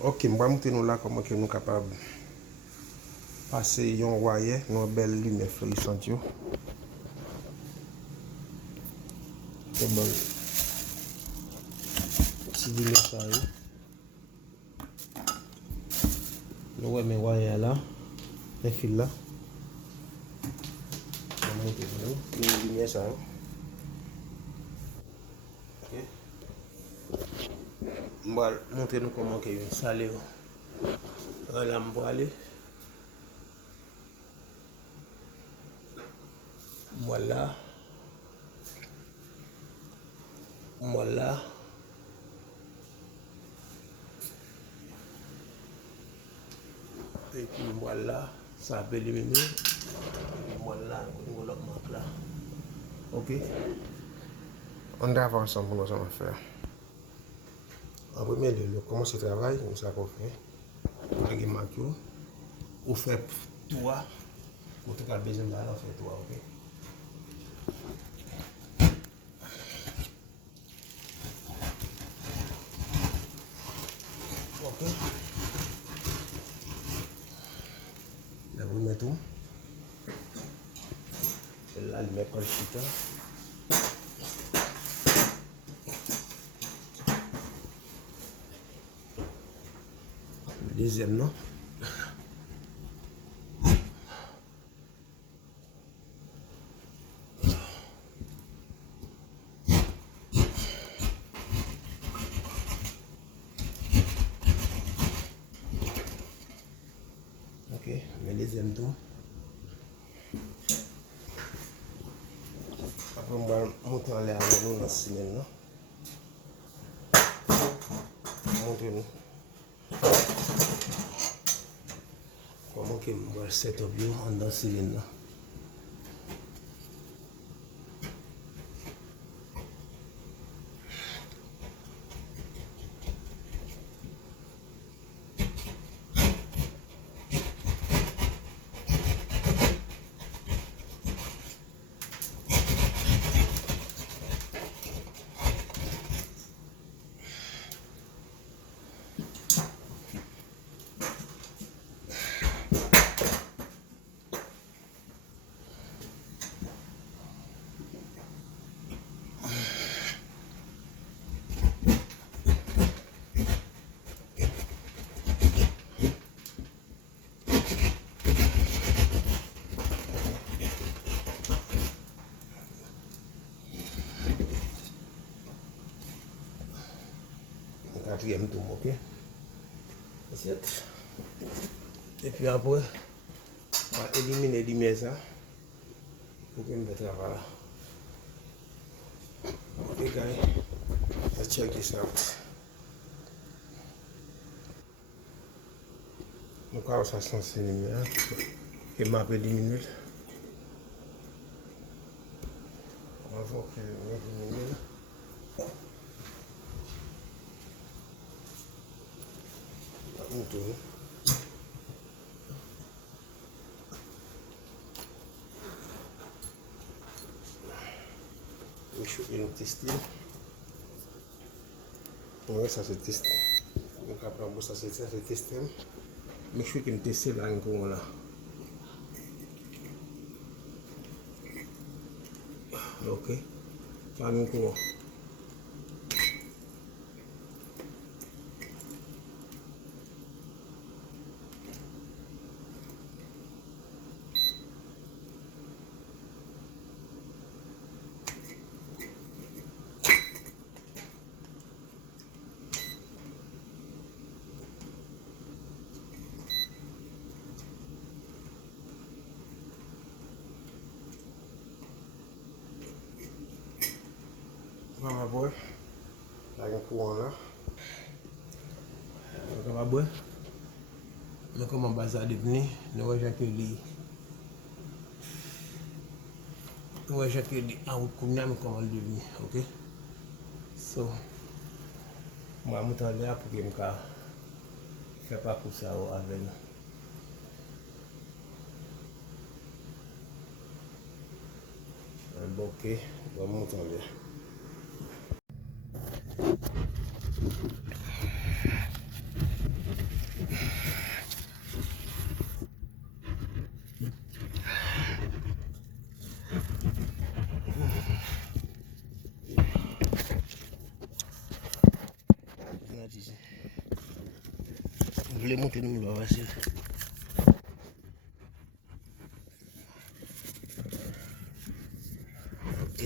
Ok, je vais montrer nous là comment que nous sommes capables de passer un wire, une belle lumière fluorescente. C'est bon. Si vous voulez ça, nous voyons mes wires là, les fils là. Je vais montrer nous, une lumière ça. Ok. Je vais montrer nous comment que vous salez. Là, je vais aller. Voilà. Voilà. Et puis voilà, ça peut éliminer. Voilà, on va le mettre là. Ok. On va voir ensemble pour nous faire. En premier lieu, comment ce travail, comme ça qu'on fait. On fait toi. Pour tout cas, besoin d'aller faire toi, ok. Ok. Là, vous mettez tout. Et là, il met pas le chita. Le deuxième, non. Ok, le deuxième tour. Après, on va monter en l'air avec nous dans ce semaine. Monter nous. Comment que on va set up you en dans ce cylindre. Quatrième tour, ok. Et puis après, on va éliminer les lumières ça. Pour que nous mettions là. Ok, guys, let's check this out. Donc, on va sentir les lumières. Et m'a fait 10 minutes. On va voir que les lumières. On tourne. Je vais tester. Oui, ça c'est testé. Donc après, ça c'est testé. Mais je vais tester là encore là. Ok. Pas encore. Vamos boy. Là, il y a un courant là. Donc, on va boire. Mais comment bazar devenir, nous voyons que en route comme nous, comment le devenir, ok? So, moi, je vais là pour que je ne fasse pas pour ça avec nous. Ok, je vais monter là. Vle monter nous là, facile. Ok.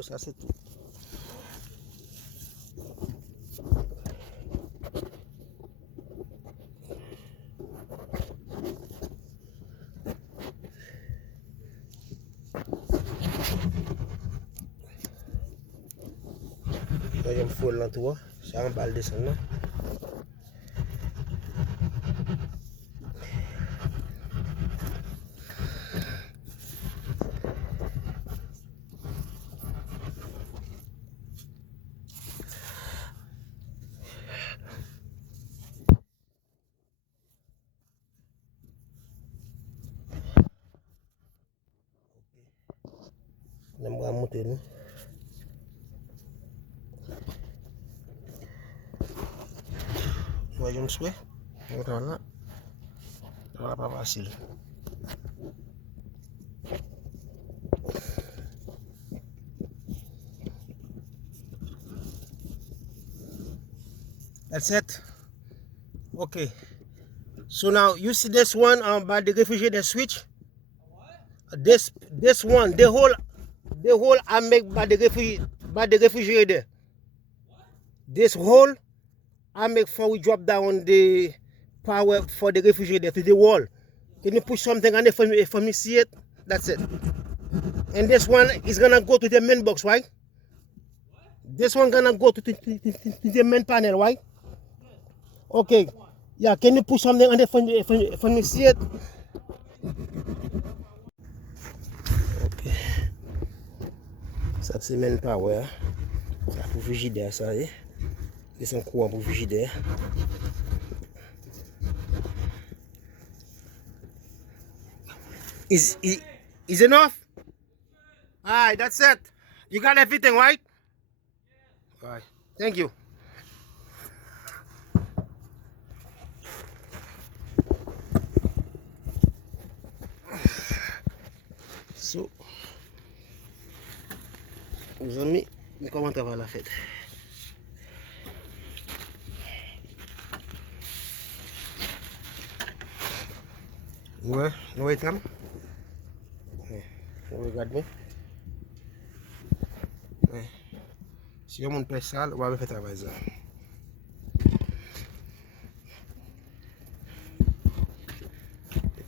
Ça c'est tout. Là, je me fous là tout, ça en balle descendre là. On va monter nous. Voyons le souhait. Voilà. Voilà pas facile. That's it. Okay. So now you see this one by the refrigerator switch. This one, the whole I make by the refrigerator. This hole I make before we drop down the power for the refrigerator to the wall. Can you push something on it for me see it? That's it. And this one is gonna go to the main box, right? This one gonna go to the main panel, right? Okay. Yeah, can you push something on it for me see it? Okay. Ça c'est main power. Ça pour frigidaire ça y est. C'est un courant pour frigidaire. Is enough? Alright, that's it. You got everything, right? Alright, thank you. So, mes amis, comment ça va la fête? Ouais, nous étams. Regarde-moi. Ouais. Si on monte sale, on va faire travail ça.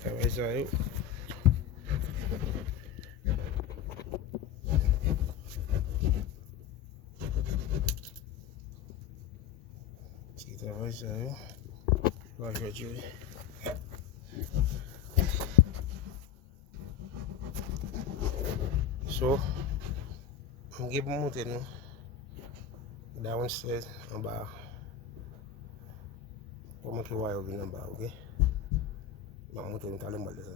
Travail ça. Travail ça. On va jouer. So, I'm going to monter nous downstairs en bas. Pour montrer why on vient en bas, ok? Je vais monter nous dans le mal de ça.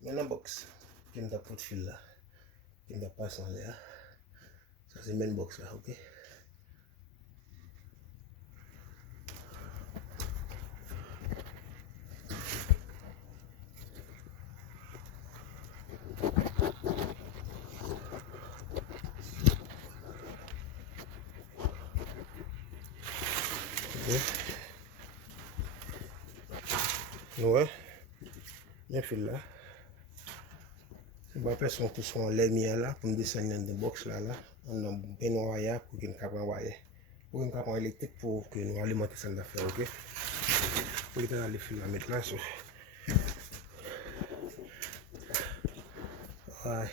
Maintenant box qui me put fil là, qui me passe en l'air. Ça c'est main box là, ok? Ouais, mes fils là. Je vais faire son pouce en l'air là pour me descendre dans le box là. On a bien wire pour qu'il ne capte pas wire. Pour qu'il ne capte pas électrique pour que nous alimenter ça d'affaire, ok? Pour qu'il ait les fils à mettre là. Ouais.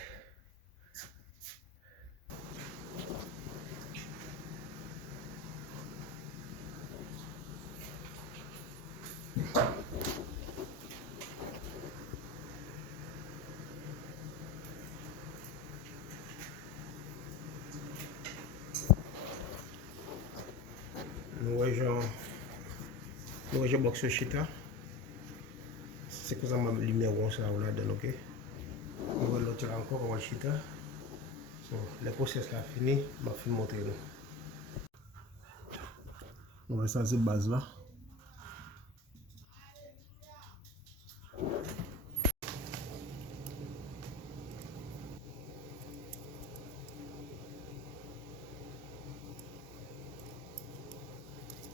Nou wè jan box yo chita. Se kou zan mwen lumiè wè sa ou la den, ok? Nou wè lòt jan ankon wè chita. So, le proses la fini, mwen fin montre nou. Nou wè sa se baz la.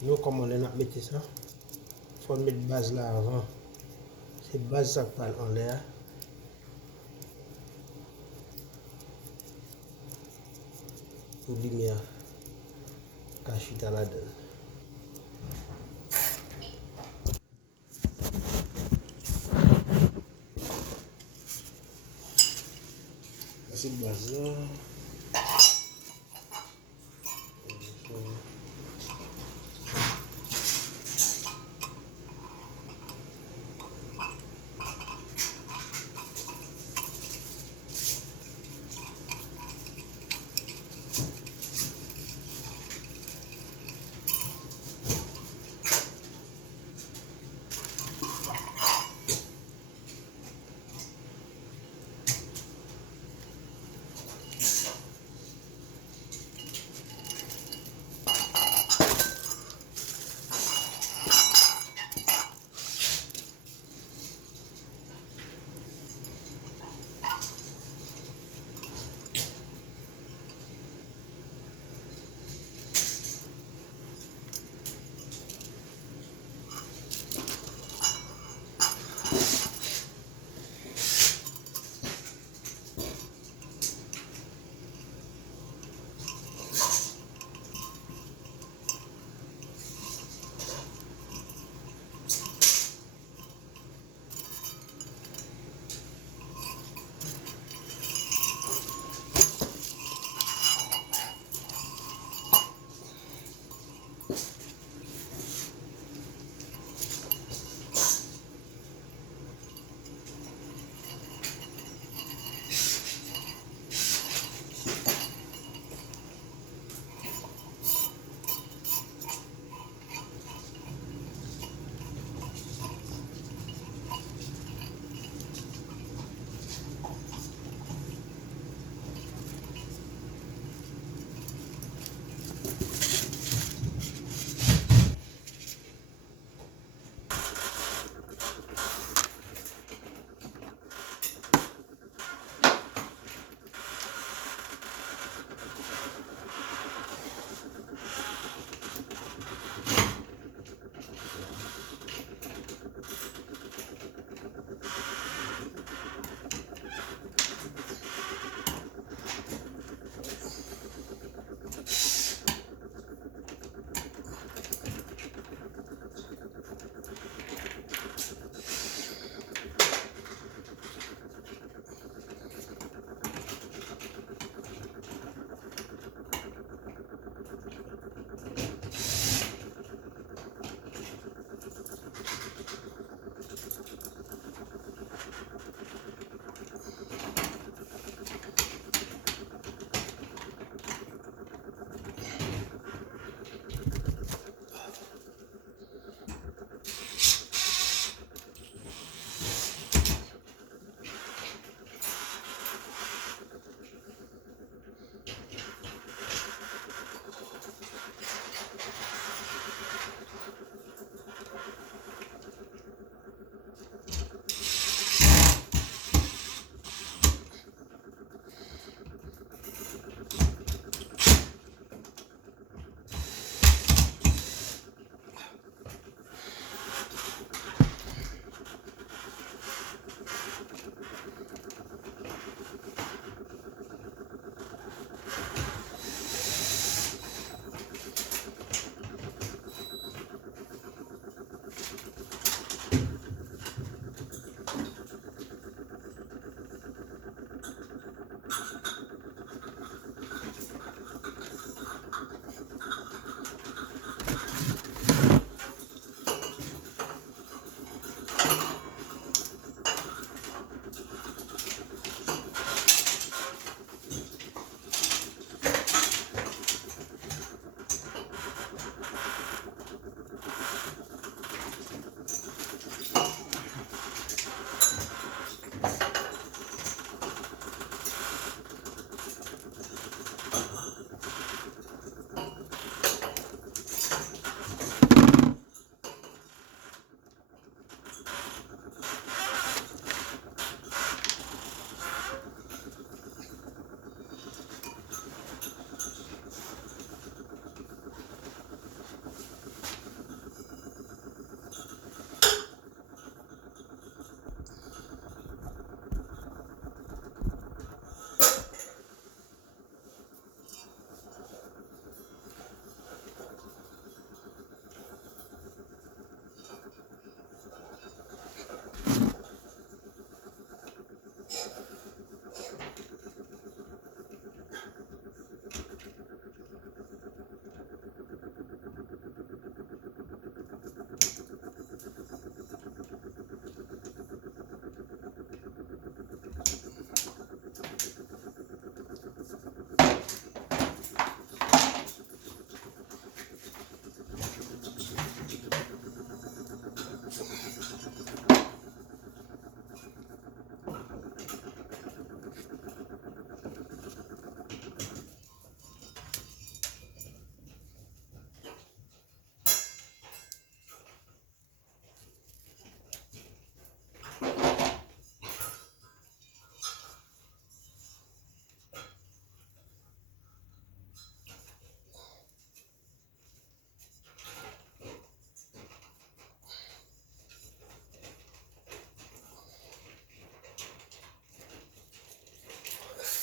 Nou koman lè nak mette sa. Fon mette baz la avan. Se baz sa pal an lè a. Pou lumiè ka chita la den. Se baz la.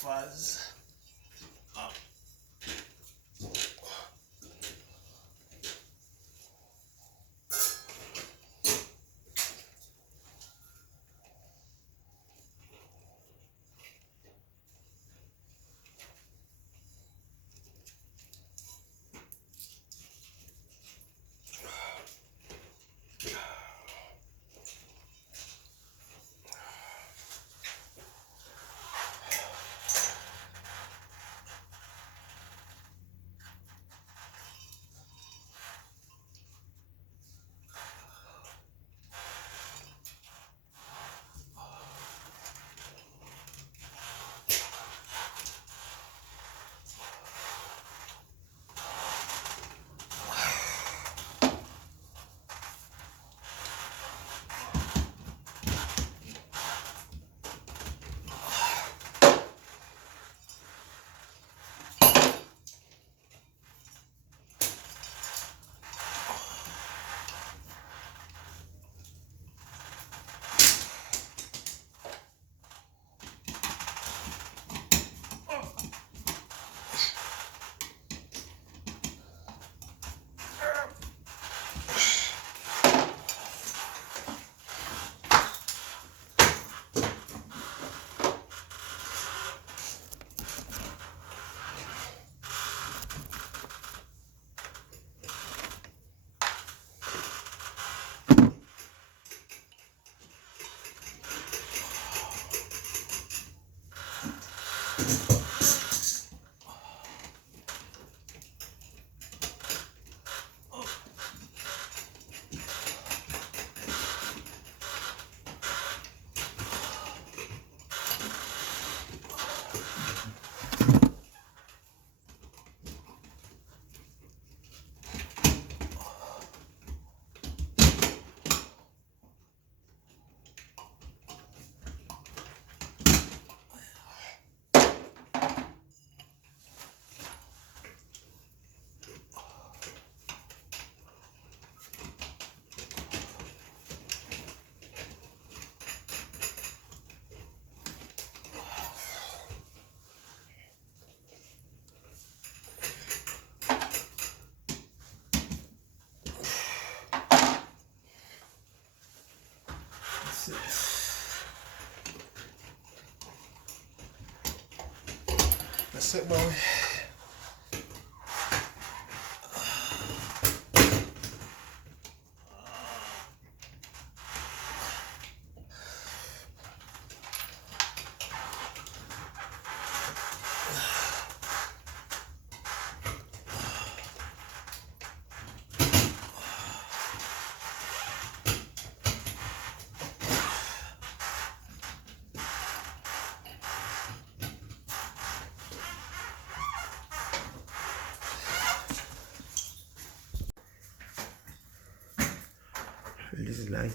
phase. That's it, boy. This is like